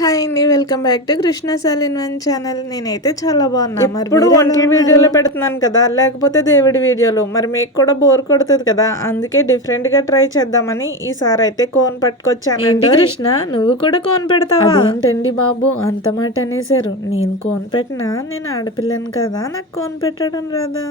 Hi అండి, welcome back to Krishna సాలిన్ one channel. నేనైతే చాలా బాగున్నా. ఇప్పుడు వంటల వీడియోలో పెడుతున్నాను కదా, లేకపోతే దేవుడి వీడియోలు. మరి మీకు కూడా బోర్ కొడుతుంది కదా, అందుకే డిఫరెంట్గా ట్రై చేద్దామని ఈసారి అయితే కోన్ పట్టుకొచ్చాను. ఏంటి కృష్ణ, నువ్వు కూడా కోన్ పెడతావా? ఏంటండి బాబు అంత మాట అనేసారు. నేను కోన్ పెట్టినా, నేను ఆడపిల్లను కదా, నాకు కోన్ పెట్టడం రాదా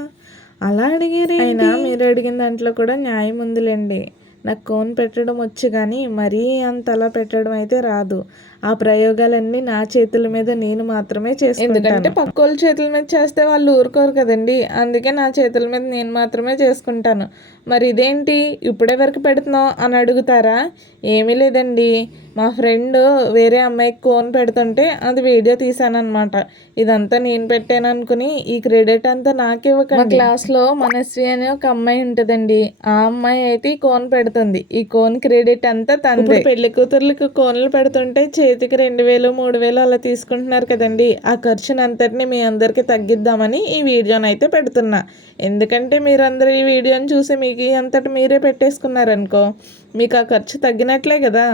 అలా అడిగారు. అయినా మీరు అడిగిన దాంట్లో కూడా న్యాయం ఉందిలేండి. నాకు కోన్ పెట్టడం వచ్చు, కానీ మరీ అంత అలా పెట్టడం అయితే రాదు. ఆ ప్రయోగాలన్నీ నా చేతుల మీద నేను మాత్రమే చేసుకుంటాను. ఎందుకంటే పక్కోళ్ళ చేతుల మీద చేస్తే వాళ్ళు ఊరుకోరు కదండి. అందుకే నా చేతుల మీద నేను మాత్రమే చేసుకుంటాను. మరి ఇదేంటి ఇప్పుడే వరకు పెడుతున్నావు అని అడుగుతారా? ఏమీ లేదండి, మా ఫ్రెండ్ వేరే అమ్మాయికి కోన్ పెడుతుంటే అది వీడియో తీసానమాట. ఇదంతా నేను పెట్టాను అనుకుని ఈ క్రెడిట్ అంతా నాకివ్వకండి. మా క్లాస్లో మనశ్రీ అనే ఒక అమ్మాయి ఉంటుందండి. ఆ అమ్మాయి అయితే ఈ కోన్ పెడుతుంది. ఈ కోన్ క్రెడిట్ అంతా తండ్రి. పెళ్లి కూతుర్లకు కోన్లు పెడుతుంటే చేతికి 2000 3000 అలా తీసుకుంటున్నారు కదండి. ఆ ఖర్చుని అంతటిని మీ అందరికీ తగ్గిద్దామని ఈ వీడియోని అయితే పెడుతున్నా. ఎందుకంటే మీరందరూ ఈ వీడియోని చూసి మీకు అంతటి మీరే పెట్టేసుకున్నారనుకో, మీకు ఆ ఖర్చు తగ్గినట్లే కదా.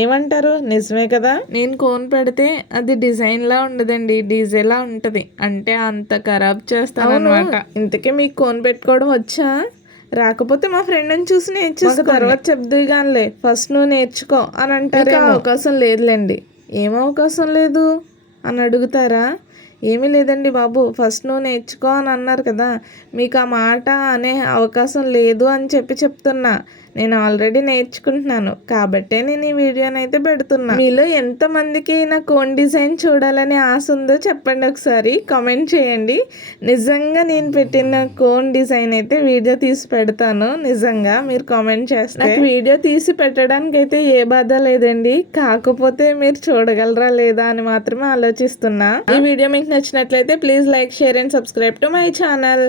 ఏమంటారు? నిజమే కదా. నేను కోన్ పెడితే అది డిజైన్లా ఉండదండి, డీజేలా ఉంటుంది. అంటే అంత ఖరాబ్ చేస్తాను అనమాట. ఇంతకీ మీకు కోన్ పెట్టుకోవడం వచ్చా? రాకపోతే మా ఫ్రెండ్ని చూసి నేర్చుకో, తర్వాత చెప్దు కానిలే, ఫస్ట్ నువ్వు నేర్చుకో అని అంటారు. అవకాశం లేదులేండి. ఏం అవకాశం లేదు అని అడుగుతారా? ఏమీ లేదండి బాబు, ఫస్ట్ నువ్వు నేర్చుకో అని అన్నారు కదా, మీకు ఆ మాట అనే అవకాశం లేదు అని చెప్తున్నా. నేను ఆల్రెడీ నేర్చుకుంటున్నాను కాబట్టే నేను ఈ వీడియోని అయితే పెడుతున్నా. మీలో ఎంతమందికి నా కోన్ డిజైన్ చూడాలని ఆశ ఉందో చెప్పండి, ఒకసారి కామెంట్ చేయండి. నిజంగా నేను పెట్టిన కోన్ డిజైన్ అయితే వీడియో తీసి పెడతాను. నిజంగా మీరు కామెంట్ చేస్తే. నాకు వీడియో తీసి పెట్టడానికి అయితే ఏ బాధ లేదండి, కాకపోతే మీరు చూడగలరా లేదా అని మాత్రమే ఆలోచిస్తున్నా. ఈ వీడియో మీకు నచ్చినట్లయితే please like, share and subscribe to my channel.